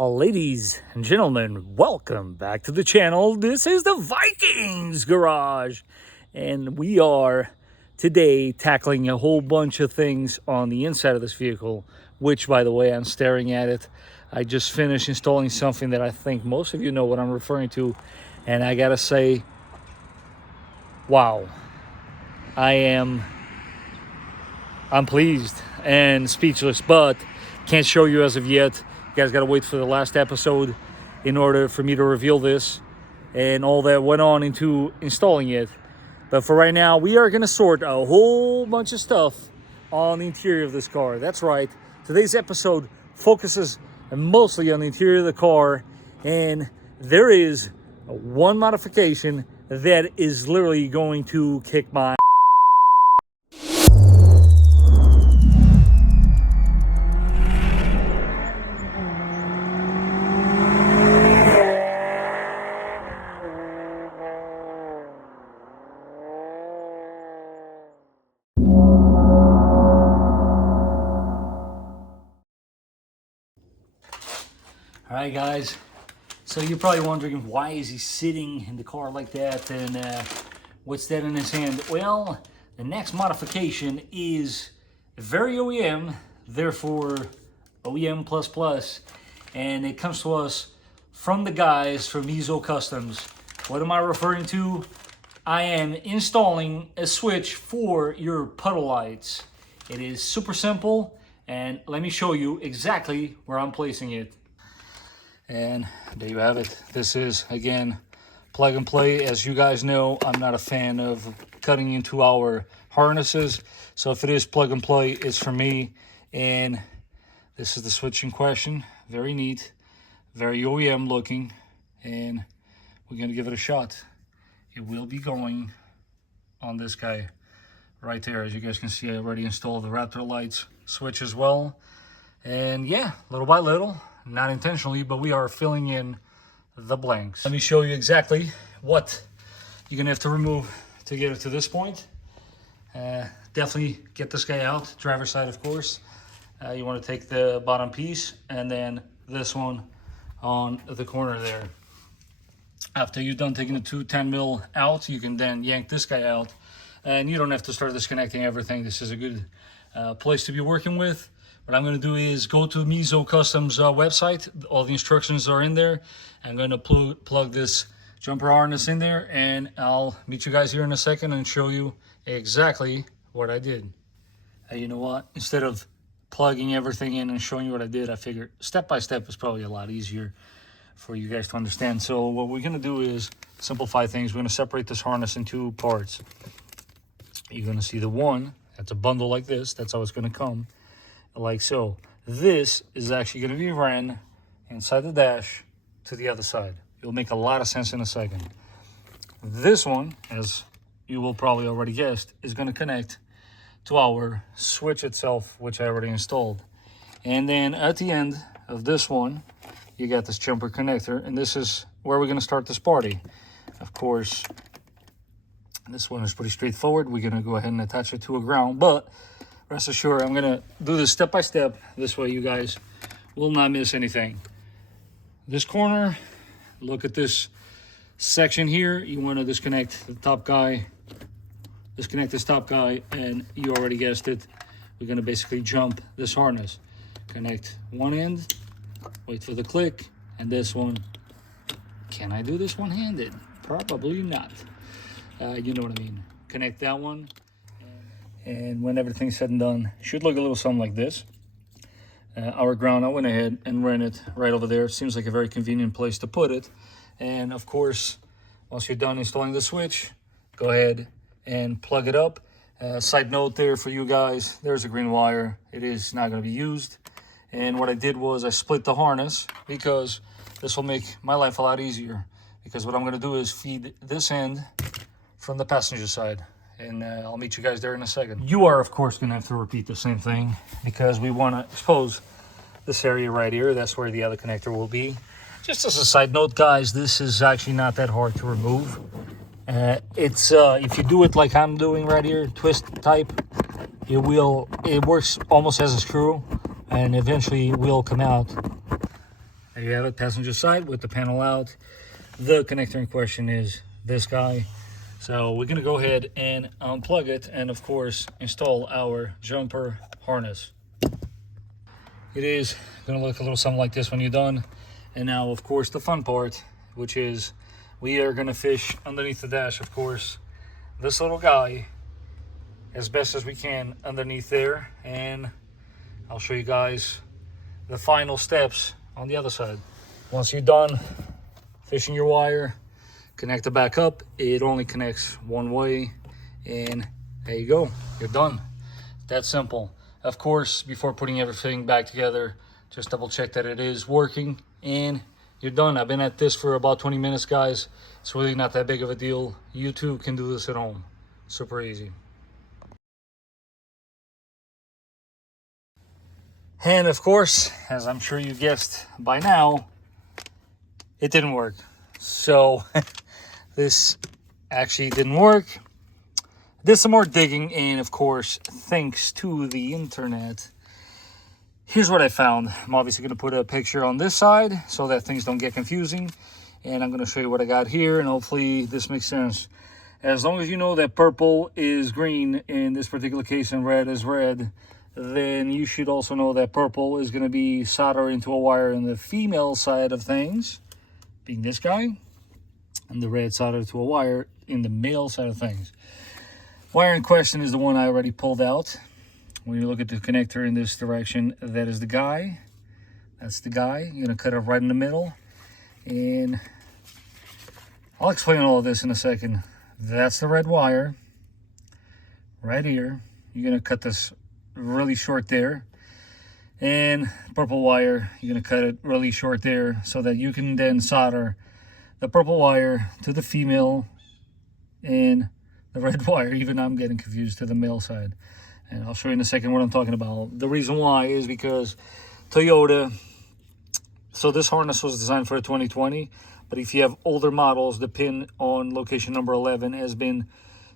Ladies and gentlemen, welcome back to the channel. This is the Vikings garage, and we are today tackling a whole bunch of things on the inside of this vehicle, which, by the way, I'm staring at it. I just finished installing something that I think most of you know what I'm referring to, and I gotta say, wow, I'm pleased and speechless, but can't show you as of yet. You guys got to wait for the last episode in order for me to reveal this and all that went on into installing it. But for right now, we are going to sort a whole bunch of stuff on the interior of this car. That's right. Today's episode focuses mostly on the interior of the car, and there is one modification that is literally going to kick my All right, guys, so you're probably wondering, why is he sitting in the car like that, and what's that in his hand? Well, the next modification is very OEM, therefore OEM++, and it comes to us from the guys from MESO Customs. What am I referring to? I am installing a switch for your puddle lights. It is super simple, and let me show you exactly where I'm placing it. And there you have it. This is, again, plug and play. As you guys know, I'm not a fan of cutting into our harnesses. So if it is plug and play, it's for me. And this is the switch in question. Very neat, very OEM looking. And we're going to give it a shot. It will be going on this guy right there. As you guys can see, I already installed the Raptor lights switch as well. And yeah, little by little. Not intentionally, but we are filling in the blanks. Let me show you exactly what you're gonna have to remove to get it to this point. Definitely get this guy out, driver's side of course. You wanna take the bottom piece and then this one on the corner there. After you're done taking the two 10 mil out, you can then yank this guy out, and you don't have to start disconnecting everything. This is a good place to be working with. What I'm going to do is go to MESO Customs website. All the instructions are in there. I'm going to plug this jumper harness in there, and I'll meet you guys here in a second and show you exactly what I did. You know what? Instead of plugging everything in and showing you what I did, I figured step by step is probably a lot easier for you guys to understand. So what we're going to do is simplify things. We're going to separate this harness in two parts. You're going to see the one that's a bundle like this. That's how it's going to come. Like so. This is actually going to be ran inside the dash to the other side. It'll make a lot of sense in a second. This one, as you will probably already guessed, is going to connect to our switch itself, which I already installed. And then at the end of this one, you got this jumper connector, and this is where we're going to start this party. Of course, this one is pretty straightforward. We're going to go ahead and attach it to a ground, but rest assured, I'm going to do this step by step. This way you guys will not miss anything. This corner, look at this section here. You want to disconnect the top guy, disconnect this top guy, and you already guessed it. We're going to basically jump this harness. Connect one end, wait for the click, and this one. Can I do this one-handed? Probably not. You know what I mean. Connect that one. And when everything's said and done, it should look a little something like this. Our ground, I went ahead and ran it right over there. Seems like a very convenient place to put it. And of course, once you're done installing the switch, go ahead and plug it up. Side note there for you guys, there's a green wire. It is not going to be used. And what I did was I split the harness because this will make my life a lot easier. Because what I'm going to do is feed this end from the passenger side. And I'll meet you guys there in a second. You are, of course, going to have to repeat the same thing because we want to expose this area right here. That's where the other connector will be. Just as a side note, guys, this is actually not that hard to remove. If you do it like I'm doing right here, twist type, it works almost as a screw, and eventually it will come out. There you have it, passenger side with the panel out. The connector in question is this guy. So we're gonna go ahead and unplug it and of course install our jumper harness. It is gonna look a little something like this when you're done. And now of course the fun part, which is we are gonna fish underneath the dash, of course, this little guy as best as we can underneath there, and I'll show you guys the final steps on the other side. Once you're done fishing your wire, connect it back up. It only connects one way, and there you go, you're done. That simple. Of course, before putting everything back together, just double check that it is working, and you're done. I've been at this for about 20 minutes, guys. It's really not that big of a deal. You too can do this at home. Super easy. And of course, as I'm sure you guessed by now, it didn't work. So this actually didn't work. Did some more digging, and of course, thanks to the internet, here's what I found. I'm obviously going to put a picture on this side so that things don't get confusing, and I'm going to show you what I got here, and hopefully this makes sense. As long as you know that purple is green in this particular case and red is red, then you should also know that purple is going to be soldered into a wire in the female side of things, being this guy, and the red soldered to a wire in the male side of things. Wire in question is the one I already pulled out. When you look at the connector in this direction, that is the guy. That's the guy. You're going to cut it right in the middle. And I'll explain all of this in a second. That's the red wire right here. You're going to cut this really short there. And purple wire, you're going to cut it really short there so that you can then solder the purple wire to the female and the red wire, even I'm getting confused, to the male side. And I'll show you in a second what I'm talking about. The reason why is because Toyota, so this harness was designed for 2020, but if you have older models, the pin on location number 11 has been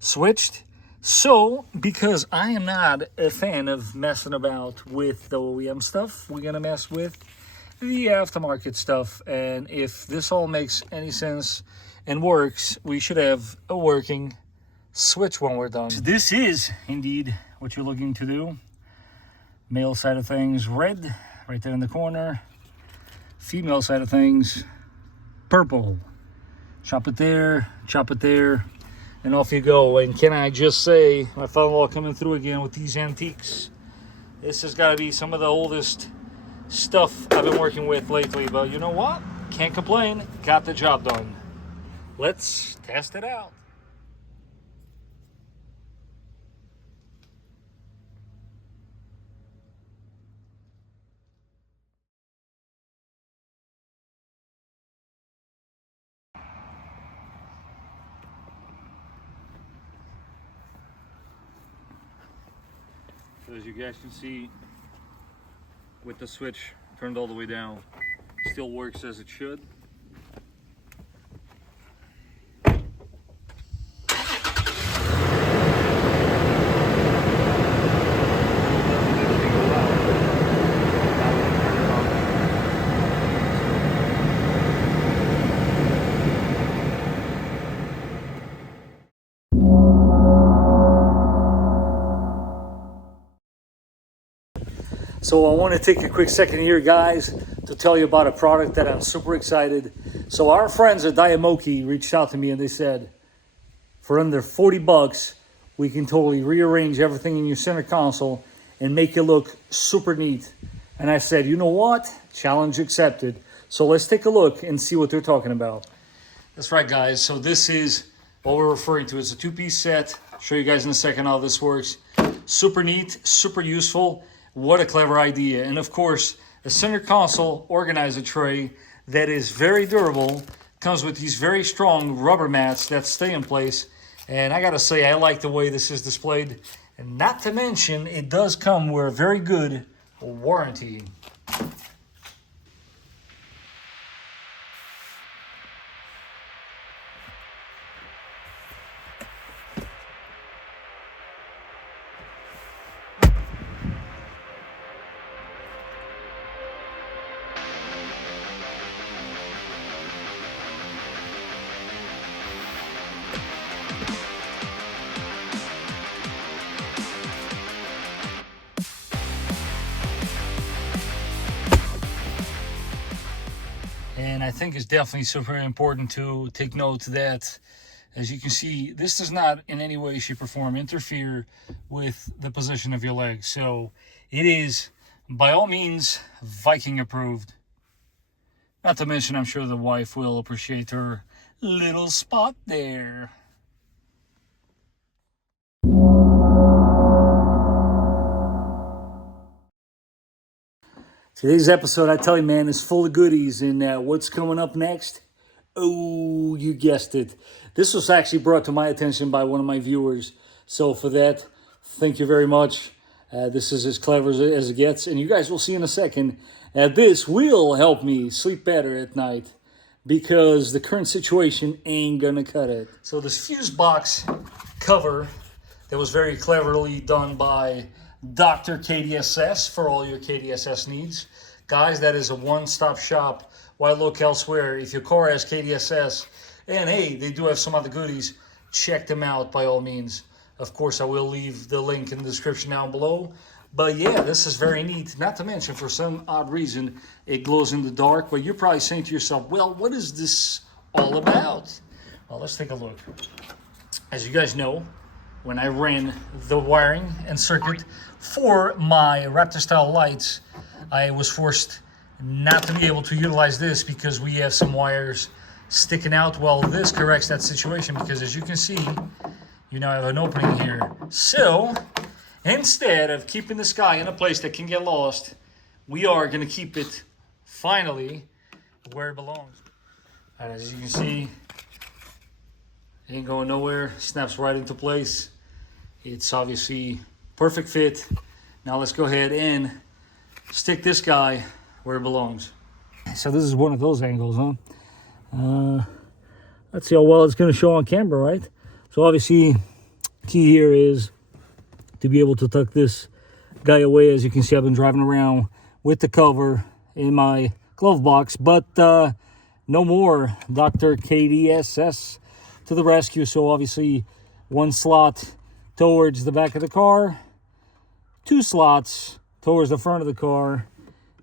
switched. So, because I am not a fan of messing about with the OEM stuff, we're gonna mess with the aftermarket stuff. And if this all makes any sense and works, we should have a working switch when we're done. So this is indeed what you're looking to do. Male side of things, red, right there in the corner. Female side of things, purple. Chop it there, and off you go. And can I just say, my father-in-law coming through again with these antiques. This has got to be some of the oldest stuff I've been working with lately, but you know what? Can't complain. Got the job done. Let's test it out. So as you guys can see, with the switch turned all the way down, still works as it should. So I want to take a quick second here, guys, to tell you about a product that I'm super excited. So our friends at DIAMOOKY reached out to me and they said, for under 40 bucks, we can totally rearrange everything in your center console and make it look super neat. And I said, you know what? Challenge accepted. So let's take a look and see what they're talking about. That's right, guys. So this is what we're referring to. It's a two-piece set. I'll show you guys in a second how this works. Super neat, super useful. What a clever idea. And of course, a center console organizer tray that is very durable, comes with these very strong rubber mats that stay in place. And I gotta say, I like the way this is displayed. And not to mention, it does come with a very good warranty. And I think it's definitely super important to take note that, as you can see, this does not in any way, shape, or form interfere with the position of your leg. So it is, by all means, Viking approved. Not to mention, I'm sure the wife will appreciate her little spot there. Today's episode, I tell you, man, is full of goodies. And what's coming up next? Oh, you guessed it. This was actually brought to my attention by one of my viewers. So for that, thank you very much. This is as clever as it gets. And you guys will see in a second, this will help me sleep better at night, because the current situation ain't gonna cut it. So this fuse box cover that was very cleverly done by Dr. KDSS for all your KDSS needs. Guys, that is a one-stop shop. Why look elsewhere? If your car has KDSS, and hey, they do have some other goodies, check them out by all means. Of course, I will leave the link in the description down below. But yeah, this is very neat. Not to mention, for some odd reason, it glows in the dark. But you're probably saying to yourself, well, what is this all about? Well, let's take a look. As you guys know, when I ran the wiring and circuit for my Raptor-style lights, I was forced not to be able to utilize this because we have some wires sticking out. Well, this corrects that situation, because as you can see, you now have an opening here. So instead of keeping this guy in a place that can get lost, we are going to keep it finally where it belongs. And as you can see, it ain't going nowhere. Snaps right into place. It's obviously perfect fit. Now let's go ahead and stick this guy where it belongs. So this is one of those angles, huh? Let's see how well it's going to show on camera, right? So obviously, key here is to be able to tuck this guy away. As you can see, I've been driving around with the cover in my glove box, but no more. Dr. KDSS to the rescue. So obviously, one slot towards the back of the car, two slots towards the front of the car.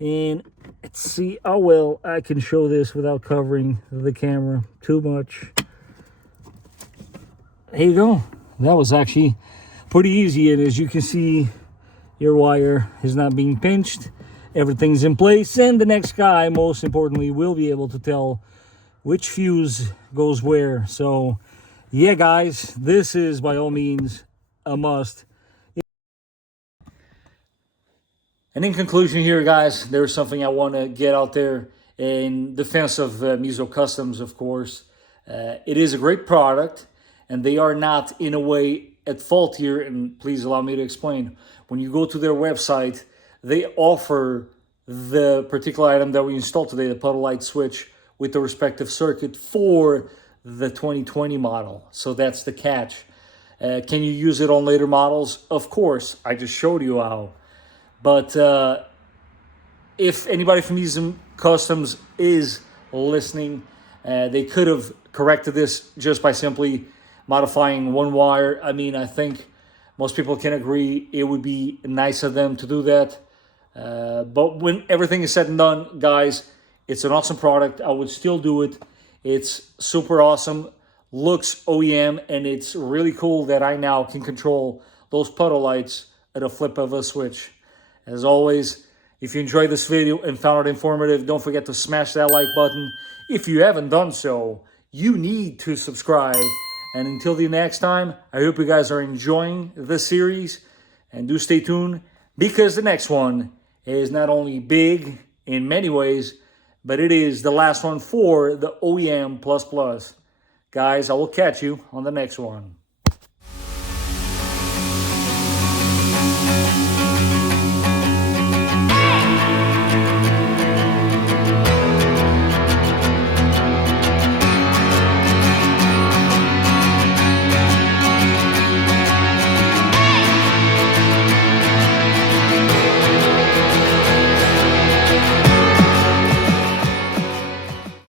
And let's see how well I can show this without covering the camera too much. There you go. That was actually pretty easy. And as you can see, your wire is not being pinched. Everything's in place. And the next guy, most importantly, will be able to tell which fuse goes where. So yeah, guys, this is by all means a must. And in conclusion here, guys, there's something I want to get out there in defense of MESO Customs, of course. It is a great product, and they are not in a way at fault here. And please allow me to explain. When you go to their website, they offer the particular item that we installed today, the Puddle Light switch, with the respective circuit for the 2020 model. So that's the catch. Can you use it on later models? Of course. I just showed you how. But if anybody from MESO Customs is listening, they could have corrected this just by simply modifying one wire. I mean, I think most people can agree it would be nice of them to do that. But when everything is said and done, guys, it's an awesome product. I would still do it. It's super awesome, looks OEM, and it's really cool that I now can control those puddle lights at a flip of a switch. As always, if you enjoyed this video and found it informative, don't forget to smash that like button. If you haven't done so, you need to subscribe. And until the next time, I hope you guys are enjoying this series. And do stay tuned, because the next one is not only big in many ways, but it is the last one for the OEM++. Guys, I will catch you on the next one.